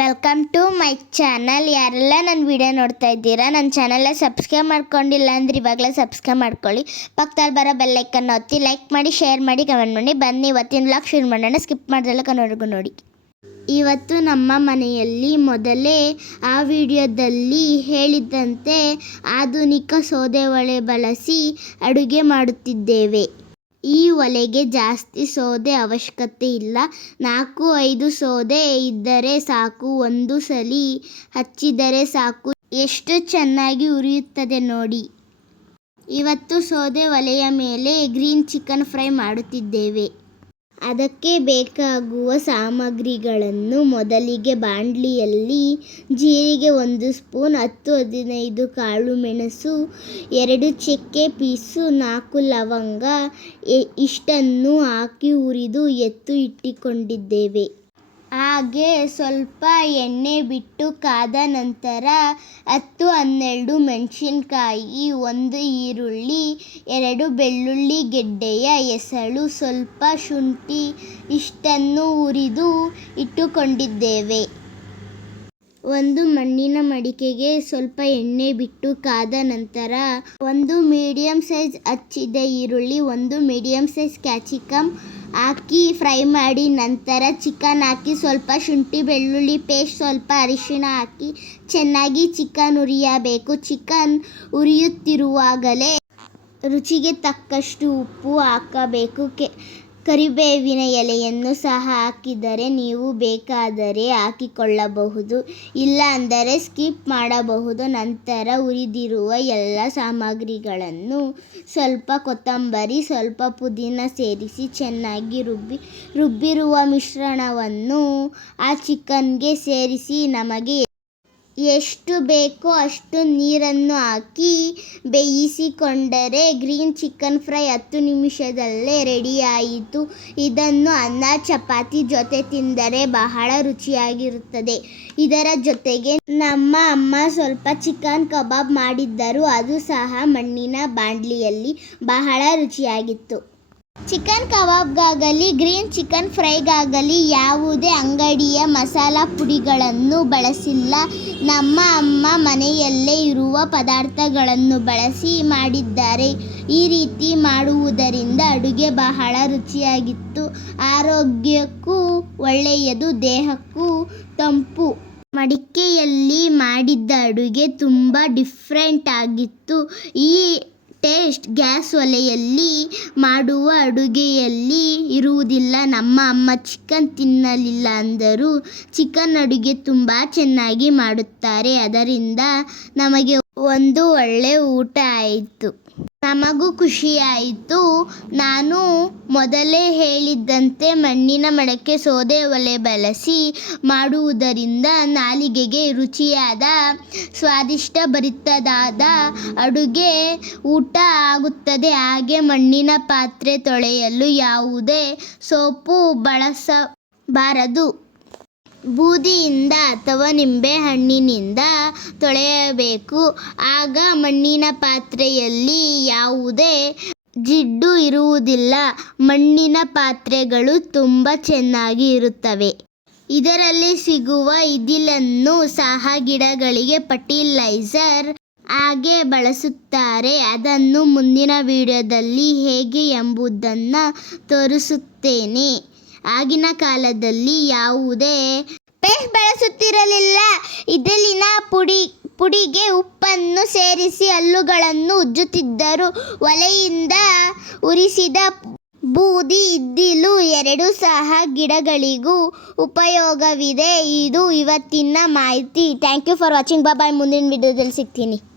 Welcome to my channel ಯಾರೆಲ್ಲ ನನ್ನ video ನೋಡ್ತಾ ಇದ್ದೀರಾ, ನನ್ನ ಚಾನಲ್ನ ಸಬ್ಸ್ಕ್ರೈಬ್ ಮಾಡ್ಕೊಂಡಿಲ್ಲ ಅಂದ್ರೆ ಇವಾಗಲೇ ಸಬ್ಸ್ಕ್ರೈಬ್ ಮಾಡ್ಕೊಳ್ಳಿ. ಪಕ್ಕದಲ್ಲಿ ಬರೋ ಬೆಲ್ಲೈಕನ್ನು ಒತ್ತಿ ಲೈಕ್ ಮಾಡಿ ಶೇರ್ ಮಾಡಿ ಕಮೆಂಟ್ ಮಾಡಿ. ಬನ್ನಿ, ಇವತ್ತಿನ ಲಾಕ್ ಶುರು ಮಾಡೋಣ. ಸ್ಕಿಪ್ ಮಾಡ್ದಲ್ಲ ಕನ್ನಡಗೂ ನೋಡಿ. ಇವತ್ತು ನಮ್ಮ ಮನೆಯಲ್ಲಿ ಮೊದಲೇ ಆ ವಿಡಿಯೋದಲ್ಲಿ ಹೇಳಿದ್ದಂತೆ ಆಧುನಿಕ ಸೌದೆ ಒಲೆ ಬಳಸಿ ಅಡುಗೆ ಮಾಡುತ್ತಿದ್ದೇವೆ. ಈ ಒಲೆಗೆ ಜಾಸ್ತಿ ಸೋದೆ ಅವಶ್ಯಕತೆ ಇಲ್ಲ. ನಾಲ್ಕು, ಐದು ಸೋದೆ ಇದ್ದರೆ ಸಾಕು, ಒಂದು ಸಲಿ ಹಚ್ಚಿದರೆ ಸಾಕು. ಎಷ್ಟು ಚೆನ್ನಾಗಿ ಉರಿಯುತ್ತದೆ ನೋಡಿ. ಇವತ್ತು ಸೋದೆ ಒಲೆಯ ಮೇಲೆ ಗ್ರೀನ್ ಚಿಕನ್ ಫ್ರೈ ಮಾಡುತ್ತಿದ್ದೇವೆ. ಅದಕ್ಕೆ ಬೇಕಾಗುವ ಸಾಮಗ್ರಿಗಳನ್ನು ಮೊದಲಿಗೆ ಬಾಂಡ್ಲಿಯಲ್ಲಿ ಜೀರಿಗೆ ಒಂದು ಸ್ಪೂನ್, ಹತ್ತು, ಹದಿನೈದು ಕಾಳು ಮೆಣಸು, ಎರಡು ಚಕ್ಕೆ ಪೀಸು, ನಾಲ್ಕು ಲವಂಗ ಇಷ್ಟನ್ನು ಹಾಕಿ ಹುರಿದು ಎತ್ತು ಇಟ್ಟುಕೊಂಡಿದ್ದೇವೆ. ಹಾಗೆ ಸ್ವಲ್ಪ ಎಣ್ಣೆ ಬಿಟ್ಟು ಕಾದ ನಂತರ ಹತ್ತು ಹನ್ನೆರಡು ಮೆಣಸಿನ್ಕಾಯಿ, ಒಂದು ಈರುಳ್ಳಿ, ಎರಡು ಬೆಳ್ಳುಳ್ಳಿ ಗೆಡ್ಡೆಯ ಎಸಳು, ಸ್ವಲ್ಪ ಶುಂಠಿ ಇಷ್ಟನ್ನು ಹುರಿದು ಇಟ್ಟುಕೊಂಡಿದ್ದೇವೆ. ಒಂದು ಮಣ್ಣಿನ ಮಡಿಕೆಗೆ ಸ್ವಲ್ಪ ಎಣ್ಣೆ ಬಿಟ್ಟು ಕಾದ ನಂತರ ಒಂದು ಮೀಡಿಯಂ ಸೈಜ್ ಹಚ್ಚಿದ ಈರುಳ್ಳಿ, ಒಂದು ಮೀಡಿಯಂ ಸೈಜ್ ಕ್ಯಾಚಿಕಮ್ ಹಾಕಿ ಫ್ರೈ ಮಾಡಿ ನಂತರ ಚಿಕನ್ ಹಾಕಿ ಸ್ವಲ್ಪ ಶುಂಠಿ ಬೆಳ್ಳುಳ್ಳಿ ಪೇಸ್ಟ್, ಸ್ವಲ್ಪ ಅರಿಶಿಣ ಹಾಕಿ ಚೆನ್ನಾಗಿ ಚಿಕನ್ ಹುರಿಯಬೇಕು ಚಿಕನ್ ಉರಿಯುತ್ತಿರುವಾಗಲೇ ರುಚಿಗೆ ತಕ್ಕಷ್ಟು ಉಪ್ಪು ಹಾಕಬೇಕು. ಕೆ ಕರಿಬೇವಿನ ಎಲೆಯನ್ನು ಸಹ ಹಾಕಿದರೆ ನೀವು ಬೇಕಾದರೆ ಹಾಕಿಕೊಳ್ಳಬಹುದು, ಇಲ್ಲ ಅಂದರೆ ಸ್ಕಿಪ್ ಮಾಡಬಹುದು. ನಂತರ ಉರಿದಿರುವ ಎಲ್ಲ ಸಾಮಗ್ರಿಗಳನ್ನು ಸ್ವಲ್ಪ ಕೊತ್ತಂಬರಿ, ಸ್ವಲ್ಪ ಪುದೀನ ಸೇರಿಸಿ ಚೆನ್ನಾಗಿ ರುಬ್ಬಿ, ರುಬ್ಬಿರುವ ಮಿಶ್ರಣವನ್ನು ಆ ಚಿಕನ್ಗೆ ಸೇರಿಸಿ ನಮಗೆ ಎಷ್ಟು ಬೇಕೋ ಅಷ್ಟು ನೀರನ್ನು ಹಾಕಿ ಬೇಯಿಸಿಕೊಂಡರೆ ಗ್ರೀನ್ ಚಿಕನ್ ಫ್ರೈ ಹತ್ತು ನಿಮಿಷದಲ್ಲೇ ರೆಡಿಯಾಯಿತು ಇದನ್ನು ಅನ್ನ, ಚಪಾತಿ ಜೊತೆ ತಿಂದರೆ ಬಹಳ ರುಚಿಯಾಗಿರುತ್ತದೆ. ಇದರ ಜೊತೆಗೆ ನಮ್ಮ ಅಮ್ಮ ಸ್ವಲ್ಪ ಚಿಕನ್ ಕಬಾಬ್ ಮಾಡಿದ್ದರು. ಅದು ಸಹ ಮಣ್ಣಿನ ಬಾಂಡ್ಲಿಯಲ್ಲಿ ಬಹಳ ರುಚಿಯಾಗಿತ್ತು. ಚಿಕನ್ ಕಬಾಬ್ಗಾಗಲಿ, ಗ್ರೀನ್ ಚಿಕನ್ ಫ್ರೈಗಾಗಲಿ ಯಾವುದೇ ಅಂಗಡಿಯ ಮಸಾಲಾ ಪುಡಿಗಳನ್ನು ಬಳಸಿಲ್ಲ. ನಮ್ಮ ಅಮ್ಮ ಮನೆಯಲ್ಲೇ ಇರುವ ಪದಾರ್ಥಗಳನ್ನು ಬಳಸಿ ಮಾಡಿದ್ದಾರೆ. ಈ ರೀತಿ ಮಾಡುವುದರಿಂದ ಅಡುಗೆ ಬಹಳ ರುಚಿಯಾಗಿತ್ತು. ಆರೋಗ್ಯಕ್ಕೂ ಒಳ್ಳೆಯದು, ದೇಹಕ್ಕೂ ತಂಪು. ಮಡಿಕೆಯಲ್ಲಿ ಮಾಡಿದ್ದ ಅಡುಗೆ ತುಂಬ ಡಿಫ್ರೆಂಟ್ ಆಗಿತ್ತು. ಈ ಟೇಸ್ಟ್ ಗ್ಯಾಸ್ ಒಲೆಯಲ್ಲಿ ಮಾಡುವ ಅಡುಗೆಯಲ್ಲಿ ಇರುವುದಿಲ್ಲ. ನಮ್ಮ ಅಮ್ಮ ಚಿಕನ್ ತಿನ್ನಲಿಲ್ಲ ಅಂದರೂ ಚಿಕನ್ ಅಡುಗೆ ತುಂಬ ಚೆನ್ನಾಗಿ ಮಾಡುತ್ತಾರೆ. ಅದರಿಂದ ನಮಗೆ ಒಂದು ಒಳ್ಳೆ ಊಟ ಆಯಿತು. ನಮಗೂ ಖುಷಿಯಾಯಿತು. ನಾನು ಮೊದಲೇ ಹೇಳಿದ್ದಂತೆ ಮಣ್ಣಿನ ಮಡಕೆ ಸೋದೆ ಒಲೆ ಬಳಸಿ ಮಾಡುವುದರಿಂದ ನಾಲಿಗೆಗೆ ರುಚಿಯಾದ ಸ್ವಾದಿಷ್ಟ ಭರಿತದಾದ ಅಡುಗೆ ಊಟ ಆಗುತ್ತದೆ. ಹಾಗೆ ಮಣ್ಣಿನ ಪಾತ್ರೆ ತೊಳೆಯಲು ಯಾವುದೇ ಸೋಪು ಬಳಸಬಾರದು. ಬೂದಿಯಿಂದ ಅಥವಾ ನಿಂಬೆಹಣ್ಣಿನಿಂದ ತೊಳೆಯಬೇಕು. ಆಗ ಮಣ್ಣಿನ ಪಾತ್ರೆಯಲ್ಲಿ ಯಾವುದೇ ಜಿಡ್ಡು ಇರುವುದಿಲ್ಲ. ಮಣ್ಣಿನ ಪಾತ್ರೆಗಳು ತುಂಬ ಚೆನ್ನಾಗಿ ಇರುತ್ತವೆ. ಇದರಲ್ಲಿ ಸಿಗುವ ಇದಿಲನ್ನು ಸಹ ಗಿಡಗಳಿಗೆ ಫರ್ಟಿಲೈಸರ್ ಹಾಗೆ ಬಳಸುತ್ತಾರೆ. ಅದನ್ನು ಮುಂದಿನ ವಿಡಿಯೋದಲ್ಲಿ ಹೇಗೆ ಎಂಬುದನ್ನು ತೋರಿಸುತ್ತೇನೆ. ಆಗಿನ ಕಾಲದಲ್ಲಿ ಯಾವುದೇ ಪೇಸ್ಟ್ ಬಳಸುತ್ತಿರಲಿಲ್ಲ. ಇದಲಿನ ಪುಡಿ, ಪುಡಿಗೆ ಉಪ್ಪನ್ನು ಸೇರಿಸಿ ಹಲ್ಲುಗಳನ್ನು ಉಜ್ಜುತ್ತಿದ್ದರು. ಒಲೆಯಿಂದ ಉರಿಸಿದ ಬೂದಿ ಇದ್ದಿಲು ಎರಡೂ ಸಹ ಗಿಡಗಳಿಗೂ ಉಪಯೋಗವಿದೆ. ಇದು ಇವತ್ತಿನ ಮಾಹಿತಿ. Thank you for watching bye ಮುಂದಿನ ವಿಡಿಯೋದಲ್ಲಿ ಸಿಗ್ತೀನಿ.